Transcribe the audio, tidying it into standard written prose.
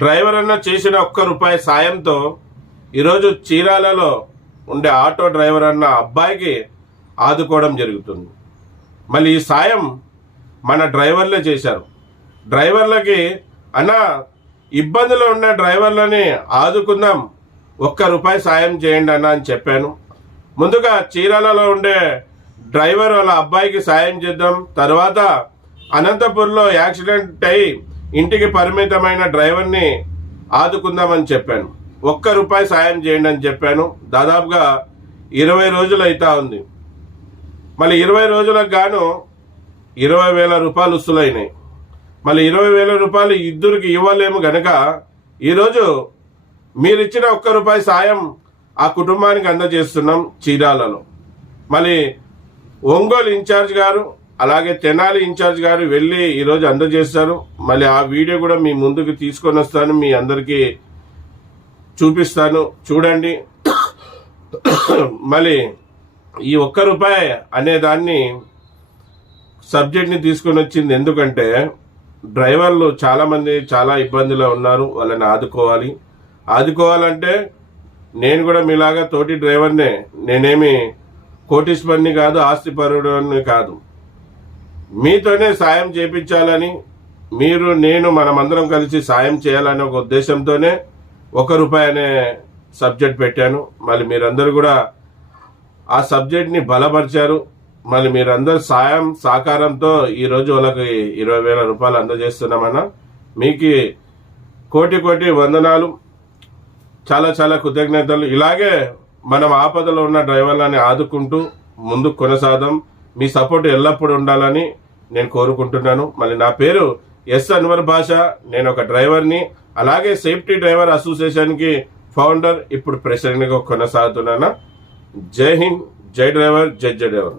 Driver అన్న చేసిన ₹1 సాయంతో ఈరోజు చీరాలలో ఉండే ఆటో డ్రైవర్ అన్న అబ్బాయికి ఆదుకోవడం జరుగుతుంది. మళ్ళీ ఈ సాయం మన డ్రైవర్లే చేశారు. డ్రైవర్లకి అన్న ఇబ్బందులు ఉన్న డ్రైవర్లని ఆదుకుందాం, ₹1 సాయం చేయండి అన్న అని చెప్పాను. ముందుగా చీరాలలో ఉండే డ్రైవర్ వాళ్ళ అబ్బాయికి సాయం చేద్దాం, తర్వాత అనంతపూర్లో యాక్సిడెంట్ అయి ఇంటికి పరిమితమైన డ్రైవర్ని ఆదుకుందామని చెప్పాను. ₹1 సాయం చేయండి అని చెప్పాను. దాదాపుగా 20 రోజులు అవుతా ఉంది. మళ్ళీ 20 రోజులకు గాను ₹20,000 వసూలైనాయి. మళ్ళీ ₹20,000 ఇద్దరికి ఇవ్వలేము గనక ఈరోజు మీరిచ్చిన ₹1 సాయం ఆ కుటుంబానికి అందజేస్తున్నాం చీరాలలో. మళ్ళీ ఒంగోలు ఇన్ఛార్జ్ గారు అలాగే తెనాలి ఇన్ఛార్జ్ గారు వెళ్ళి ఈరోజు అందజేస్తారు. మళ్ళీ ఆ వీడియో కూడా మీ ముందుకు తీసుకొని వస్తాను, మీ అందరికీ చూపిస్తాను, చూడండి. మళ్ళీ ఈ ₹1 అనే దాన్ని సబ్జెక్ట్ని తీసుకొని వచ్చింది ఎందుకంటే డ్రైవర్లు చాలామంది చాలా ఇబ్బందిలో ఉన్నారు, వాళ్ళని ఆదుకోవాలంటే నేను కూడా మీలాగా తోటి డ్రైవర్నే, నేనేమి కోటీశ్వరుని కాదు, ఆస్తిపరుడిని కాదు. మీతోనే సాయం చేపించాలని, మీరు నేను మనమందరం కలిసి సాయం చేయాలనే ఒక ఉద్దేశంతోనే ₹1 అనే సబ్జెక్ట్ పెట్టాను. మళ్ళీ మీరందరూ కూడా ఆ సబ్జెక్ట్ని బలపరిచారు. మళ్ళీ మీరందరూ సాయం సహకారంతో ఈరోజు వాళ్ళకి ₹20,000 అందజేస్తున్నామన్నా. మీకు కోటి వందనాలు, చాలా చాలా కృతజ్ఞతలు. ఇలాగే మనం ఆపదలో ఉన్న డ్రైవర్లని ఆదుకుంటూ ముందుకు కొనసాగం. మీ సపోర్ట్ ఎల్లప్పుడూ ఉండాలని నేను కోరుకుంటున్నాను. మళ్ళీ నా పేరు ఎస్ అన్వర్ బాషా, నేను ఒక డ్రైవర్ని, అలాగే సేఫ్టీ డ్రైవర్ అసోసియేషన్కి ఫౌండర్, ఇప్పుడు ప్రెసిడెంట్గా కొనసాగుతున్నాను. జై హింద్, జై డ్రైవర్, జై డ్రైవర్.